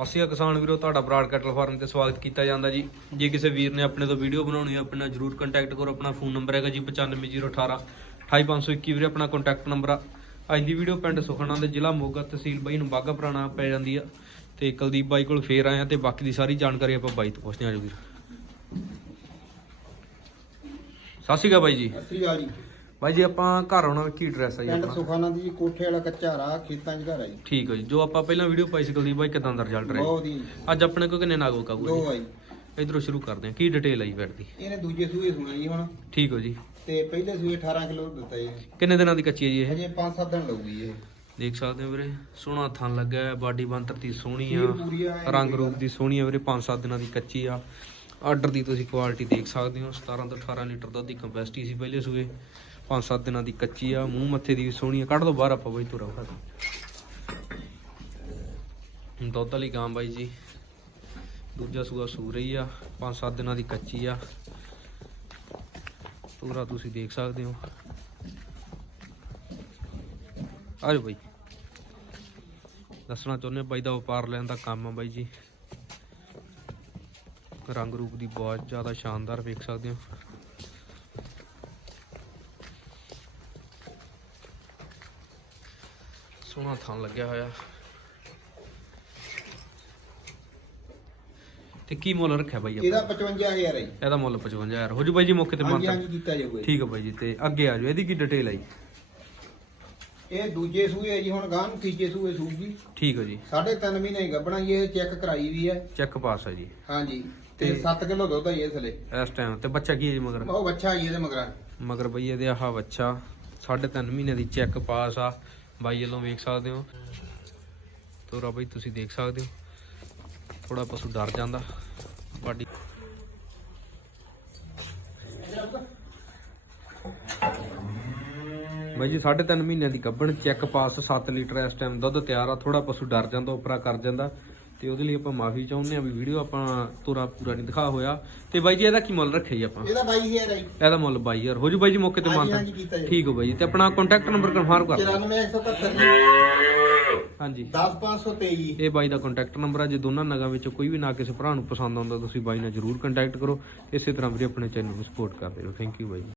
ਸਤਿ ਸ਼੍ਰੀ ਅਕਾਲ ਕਿਸਾਨ ਵੀਰੋ, ਤੁਹਾਡਾ ਬਰਾਡ ਕੈਟਲ ਫਾਰਮ ਤੇ ਸਵਾਗਤ ਕੀਤਾ ਜਾਂਦਾ ਜੀ। ਜੇ ਕਿਸੇ ਵੀਰ ਨੇ ਆਪਣੇ ਤੋਂ ਵੀਡੀਓ ਬਣਾਉਣੀ ਹੈ ਆਪਣੇ ਨਾਲ ਜਰੂਰ ਕੰਟੈਕਟ ਕਰੋ, ਆਪਣਾ ਫੋਨ ਨੰਬਰ ਹੈਗਾ ਜੀ 95018 28521 ਵੀਰੇ, ਆਪਣਾ ਕੰਟੈਕਟ ਨੰਬਰ ਆ। ਅੱਜ ਦੀ ਵੀਡੀਓ ਪਿੰਡ ਸੁਖਣਾ ਦੇ ਜ਼ਿਲ੍ਹਾ ਮੋਗਾ ਤਹਿਸੀਲ ਬਾਈ ਨੂੰ ਬਾਗਾ ਪੁਰਾਣਾ ਪੈ ਜਾਂਦੀ ਆ। ਤੇ ਕੁਲਦੀਪ ਬਾਈ ਕੋਲ ਫੇਰ ਆਏ ਆ ਤੇ ਬਾਕੀ ਦੀ ਸਾਰੀ ਜਾਣਕਾਰੀ ਆਪਾਂ ਬਾਈ ਤੋਂ ਪੁੱਛਦੇ ਹਾਂ ਜੀ ਵੀਰ। ਸਤਿ ਸ਼੍ਰੀ ਅਕਾਲ ਬਾਈ ਜੀ। ਸਤਿ ਸ੍ਰੀ ਅਕਾਲ ਜੀ। ਬਾਈ ਜੀ ਆਪਾਂ ਘਰ ਆਉਣਾ ਕੀ ਐਡਰੈਸ ਹੈ ਜੀ ਪਿੰਡ ਆਪਣਾ? ਸੁਖਾਨਾ ਦੀ ਜੀ ਕੋਠੇ ਵਾਲਾ ਕੱਚਾ ਰਾਹ ਖੇਤਾਂ 'ਚ ਘਰ ਆ ਜੀ। ਠੀਕ ਹੈ ਜੀ। ਜੋ ਆਪਾਂ ਪਹਿਲਾਂ ਵੀਡੀਓ ਪਾਈ ਸੀ ਕੁਲਦੀਪ ਬਾਈ ਕਿਦਾਂ ਦਾ ਰਿਜ਼ਲਟ ਰਿਹਾ ਬਹੁਤ ਹੀ ਅੱਜ ਆਪਣੇ ਕੋਲ ਕਿੰਨੇ ਨਾਗੋ ਕਾਬੂ ਦੋ ਆਈ ਇਧਰੋਂ ਸ਼ੁਰੂ ਕਰਦੇ ਹਾਂ। ਕੀ ਡਿਟੇਲ ਆਈ ਬੈਠ ਦੀ? ਇਹਨੇ ਦੂਜੇ ਸੂਏ ਸੁਣਾ ਜੀ ਹੁਣ। ਠੀਕ ਹੋ ਜੀ। ਤੇ ਪਹਿਲੇ ਸੂਏ 18 ਕਿਲੋ ਦਿੱਤਾ ਜੀ। ਕਿੰਨੇ ਦਿਨਾਂ ਦੀ ਕੱਚੀ ਹੈ ਜੀ ਇਹ? ਹਜੇ 5-7 ਦਿਨ ਲਊਗੀ ਇਹ। ਦੇਖ ਸਕਦੇ ਹੋ ਵੀਰੇ ਸੋਹਣਾ ਥਣ ਲੱਗਾ ਹੈ ਬਾਡੀ ਬੰਤਰ ਦੀ ਸੋਹਣੀ ਪੂਰੀ ਆ, ਆ ਰੰਗ ਰੂਪ ਦੀ ਸੋਹਣੀ ਆ ਵੀਰੇ 5-7 ਦਿਨਾਂ ਦੀ ਕੱਚੀ ਆ। ਆਰਡਰ ਦੀ ਤੁਸੀਂ ਕੁਆਲਿਟੀ ਦੇਖ ਸਕਦੇ ਹੋ 17 ਤੋਂ 18 ਲੀਟਰ ਦੁੱਧ ਦੀ ਕੰਪੈਸਿਟੀ ਸੀ ਪਹਿਲੇ ਸੂਏ। 5-7 ਦਿਨਾਂ ਦੀ ਕੱਚੀ ਆ, ਮੂੰਹ ਮੱਥੇ ਦੀ ਵੀ ਸੋਹਣੀ ਆ, ਕੱਢ ਦੋ ਬਾਹਰ ਆਪਾਂ ਬਈ ਤੁਰਾ ਦੁੱਧ ਵਾਲੀ ਗਾਂ ਬਾਈ ਜੀ, ਦੂਜਾ ਸੂਆ ਸੂ ਰਹੀ ਆ 5-7 ਦਿਨਾਂ ਦੀ ਕੱਚੀ ਆ। ਪੂਰਾ ਤੁਸੀਂ ਦੇਖ ਸਕਦੇ ਹੋ। ਆ ਬਾਈ। ਦੱਸਣਾ ਚਾਹੁੰਦੇ ਬਾਈ ਦਾ ਵਪਾਰ ਲੈਣ ਦਾ ਕੰਮ ਆ ਬਾਈ ਜੀ। ਰੰਗ ਰੂਪ ਦੀ ਬਹੁਤ ਜ਼ਿਆਦਾ ਸ਼ਾਨਦਾਰ ਵੇਖ ਸਕਦੇ ਹੋ। ਸੋਹਣਾ ਥਣ ਲੱਗਿਆ ਹੋਇਆ। ਤੇ ਕੀ ਮੁੱਲ ਰੱਖਿਆ ਬਾਈ ਇਹਦਾ ਆਪਾਂ 55000 ਹੈ ਜੀ। ਇਹਦਾ ਮੁੱਲ 55000 ਹੋ ਜੂ ਬਾਈ ਜੀ ਮੌਕੇ ਤੇ ਹਾਂਜੀ ਮਾਤਾ ਹਾਂਜੀ ਕੀਤਾ ਜਾਊਗਾ ਜੀ। ਠੀਕ ਹੈ ਬਾਈ ਜੀ ਤੇ ਅੱਗੇ ਆ ਜਾਓ। ਇਹਦੀ ਕੀ ਡਿਟੇਲ ਆਈ ਇਹ ਦੂਜੇ ਸੂਏ ਹੈ ਜੀ ਹੁਣ ਗਾਂ ਨੂੰ ਤੀਜੇ ਸੂਏ ਸੂਗੀ। ਠੀਕ ਹੈ ਜੀ। ਸਾਢੇ ਤਿੰਨ ਮਹੀਨੇ ਗੱਬਣਾ ਜੀ ਇਹ ਚੈੱਕ ਕਰਾਈ ਵੀ ਹੈ। ਚੈੱਕ ਪਾਸ ਹੈ ਜੀ। ਹਾਂਜੀ ਤੇ ਤੇ- 7 ਕਿਲੋ ਦੁੱਧ ਹੈ ਜੀ ਇਸ ਥਲੇ ਇਸ ਟਾਈਮ ਤੇ ਬੱਚਾ ਕੀ ਹੈ ਜੀ ਮਗਰ? ਉਹ ਬੱਚਾ ਜੀ ਇਹਦੇ ਮਗਰ ਮਗਰ ਬਈ ਇਹਦੇ ਆਹ ਬੱਚਾ ਸਾਢੇ ਤਿੰਨ ਮਹੀਨੇ ਦੀ ਚੈੱਕ ਪਾਸ ਆ। ਬਾਈ ਵੱਲੋਂ ਵੇਖ ਸਕਦੇ ਹੋ। ਤੋਰਾ ਬਈ, ਤੁਸੀਂ ਦੇਖ ਸਕਦੇ ਹੋ। ਥੋੜਾ ਪਸ਼ੂ ਡਰ ਜਾਂਦਾ। ਬਾਡੀ ਬਾਈ ਜੀ, ਸਾਢੇ ਤਿੰਨ ਮਹੀਨਿਆਂ ਦੀ ਗੱਭਣ ਚੈੱਕ ਪਾਸ 7 ਲੀਟਰ ਇਸ ਟਾਈਮ ਦੁੱਧ ਤਿਆਰ ਆ। ਥੋੜਾ ਪਸ਼ੂ ਡਰ ਜਾਂਦਾ, ਉਪਰਾ ਕਰ ਜਾਂਦਾ। ਤੇ ਉਹਦੇ ਲਈ ਆਪਾਂ ਮਾਫੀ ਚਾਹੁੰਦੇ ਆ ਵੀ ਵੀਡੀਓ ਆਪਾਂ ਤੋਰਾ ਪੂਰਾ ਨਹੀਂ ਦਿਖਾ ਹੋਇਆ। ਤੇ ਬਾਈ ਜੀ ਇਹਦਾ ਕੀ ਮੁੱਲ ਰੱਖਿਆ ਜੀ ਆਪਾਂ? ਇਹਦਾ 22000 ਹੈ ਜੀ। ਇਹਦਾ ਮੁੱਲ 22000 ਹੋ ਜੂ ਬਾਈ ਜੀ ਮੌਕੇ ਤੇ ਜੀ। ਠੀਕ ਹੋ ਬਾਈ ਜੀ। ਤੇ ਆਪਣਾ ਕੰਟੈਕਟ ਨੰਬਰ ਕਨਫਰਮ ਕਰ ਦਿਓ। 94171 ਹਾਂਜੀ। 10523 ਜੀ। ਇਹ ਬਾਈ ਦਾ ਕੰਟੈਕਟ ਨੰਬਰ ਆ। ਜੇ ਦੋਨਾਂ ਨਗਾਂ ਵਿੱਚੋਂ ਕੋਈ ਵੀ ਨਾ ਕਿਸੇ ਭਰਾ ਨੂੰ ਪਸੰਦ ਆਉਂਦਾ ਤੁਸੀਂ ਬਾਈ ਨਾਲ ਜਰੂਰ ਕੰਟੈਕਟ ਕਰੋ। ਇਸੇ ਤਰ੍ਹਾਂ ਵੀ ਆਪਣੇ ਚੈਨਲ ਨੂੰ ਸਪੋਰਟ ਕਰਦੇ ਰਹੋ ਥੈਂਕ ਯੂ ਬਾਈ ਜੀ।